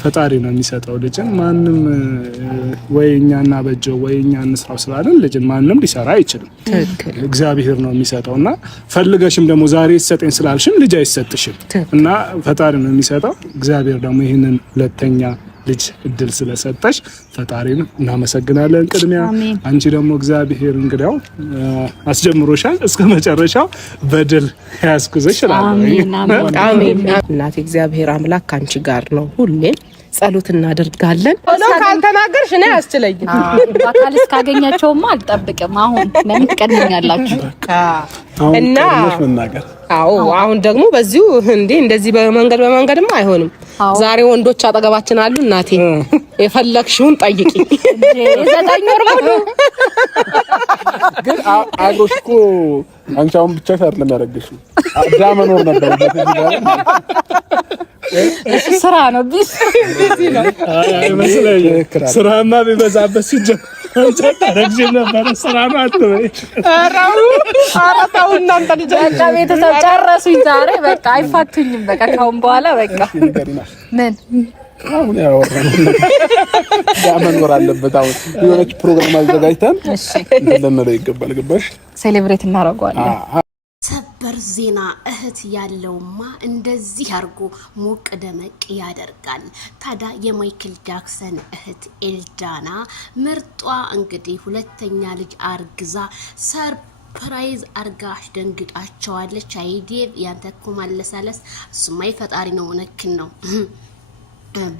ፈጣሪ ነው የሚሰጠው ልጅን ማንም ወይኛና በጀው ወይኛ እንስራው ስላለን ልጅን ማንም ሊሰራ አይችልም እግዚአብሔር ነው የሚሰጠውና ፈልገሽም ደግሞ ዛሬ ይሰጠኝ ስላልሽም ልጅ አይሰጥሽም እና ፈጣሪ ነው የሚሰጠው እግዚአብሔር ደግሞ ይሄንን ሁለተኛ ልጅ እድል ስለሰጠሽ ፈጣሪን እናመሰግናለን ቅድሚያ አንቺ ደግሞ እግዚአብሔር እንግዲያው አስጀምሮሻል እስከ መጨረሻው በድል ያስኩዘሽ አሜን አሜን እናቴ እግዚአብሔር አምላክ ካንቺ ጋር ነው ሁሌም ጸሎት እናደርጋለን ካልተናገርሽ እኔ አስችለኝ በአካል እስካገኛቸውማ አልጠብቅም አሁን ለምን ትቀድኛላችሁ እና አሁን ደግሞ በዚሁ እንዴ እንደዚህ በመንገድማ አይሆንም ዛሬ ወንዶች አጠገባችን አሉ እናቴ የፈለክሽውን ጠይቂ ዘጠኝ ወር ሙሉ ግን አጎሽኮ አንቻውን ብቻ አይደለም ያረጋግሽው አዳ መኖር ነበር ስራ ነው ቢስ ነው አይ መስለኝ ስራማ ቢበዛበት ሲጀምር አንቻታረግሽ ነበር ስራ ማለት ነው አራታው እናንተ ልጅ ቤተሰብ ጨረሱኝ ዛሬ በቃ አይፋቱኝም በቃ ካሁን በኋላ በቃ ምን አሁን ያወራነው ያመኖር አለበት አሁን የሆነች ፕሮግራም አዘጋጅተን እሺ ለነለው ይገባል ገባሽ ሴሌብሬት እናደርጋለን ሰበር ዜና እህት ያለውማ እንደዚህ አርጎ ሞቅ ደመቅ ያደርጋል ታዳ የማይክል ጃክሰን እህት ኤልዳና ምርጧ እንግዲህ ሁለተኛ ልጅ አርግዛ ሰርፕራይዝ አርጋሽ ደንግጣቸዋለች አይዲቭ ያንተኮ ማለሳለስ ስማይ ፈጣሪ ነው ነክን ነው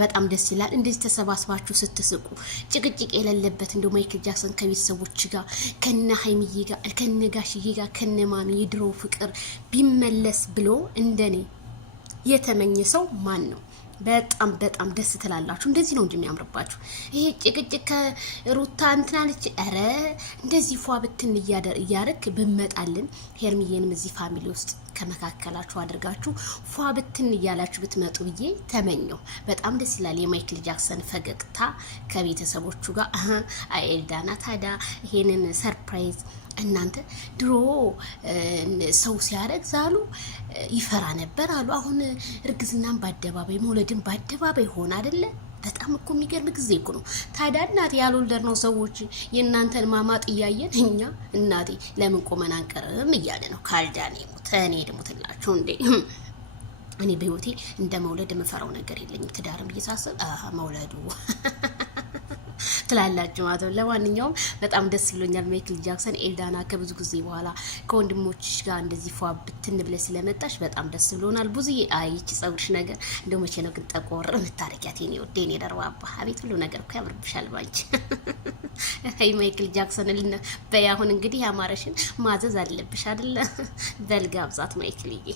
በጣም ደስ ይላል እንደዚህ ተሰባስባችሁ ስትስቁ ጭቅጭቅ የሌለበት እንደው ማይክል ጃክሰን ከቤተሰቦች ጋር ከነ ሃይሚዬ ጋር ከነ ጋሽዬ ጋር ከነ ማሚ የድሮ ፍቅር ቢመለስ ብሎ እንደኔ የተመኘ ሰው ማን ነው በጣም ደስ ትላላችሁ እንደዚህ ነው እንጂ የሚያምርባችሁ ይሄ ጭቅጭቅ ከሩታ እንትናለች አረ እንደዚህ ፏ ብትን እያረክ በመጣልን ሄርሚዬንም እዚህ ፋሚሊ ውስጥ ከመካከላችሁ አድርጋችሁ ፏ ብትን እያላችሁ ብትመጡ ብዬ ተመኘው በጣም ደስ ይላል የማይክል ጃክሰን ፈገግታ ከቤተሰቦቹ ጋር ኤልዳና ታዳ ይሄንን ሰርፕራይዝ እናንተ ድሮ ሰው ሲያረግ ዛሉ ይፈራ ነበር አሉ አሁን እርግዝናን በአደባባይ መውለድን በአደባባይ ሆነ አይደለ በጣም እኮ የሚገርም ጊዜ እኮ ነው ታዲያ እናቴ ያልወለድ ነው ሰዎች የእናንተን ማማጥ እያየን እኛ እናቴ ለምን ቆመን አንቀርም እያለ ነው ካልዳኔ ተኔ ደሞትላችሁ እንዴ እኔ በህይወቴ እንደ መውለድ የምፈራው ነገር የለኝም ትዳርም እየሳሰብ መውለዱ ትላላችሁ ማለት ነው ለማንኛውም በጣም ደስ ይሎኛል ማይክል ጃክሰን ኤልዳና ከብዙ ጊዜ በኋላ ከወንድሞችሽ ጋር እንደዚህ ፏ ብትን ብለሽ ስለመጣሽ በጣም ደስ ብሎናል ብዙዬ አይቺ ጸጉርሽ ነገር እንደው መቼ ነው ግን ጠቆር ምታረቂያት የኔ ወዴኔ ደርባባ አቤት ሁሉ ነገር እኮ ያምርብሻል ባንቺ አይ ማይክል ጃክሰን በያሁን እንግዲህ ያማረሽን ማዘዝ አለብሽ አይደለ በልጋብዛት ማይክልዬ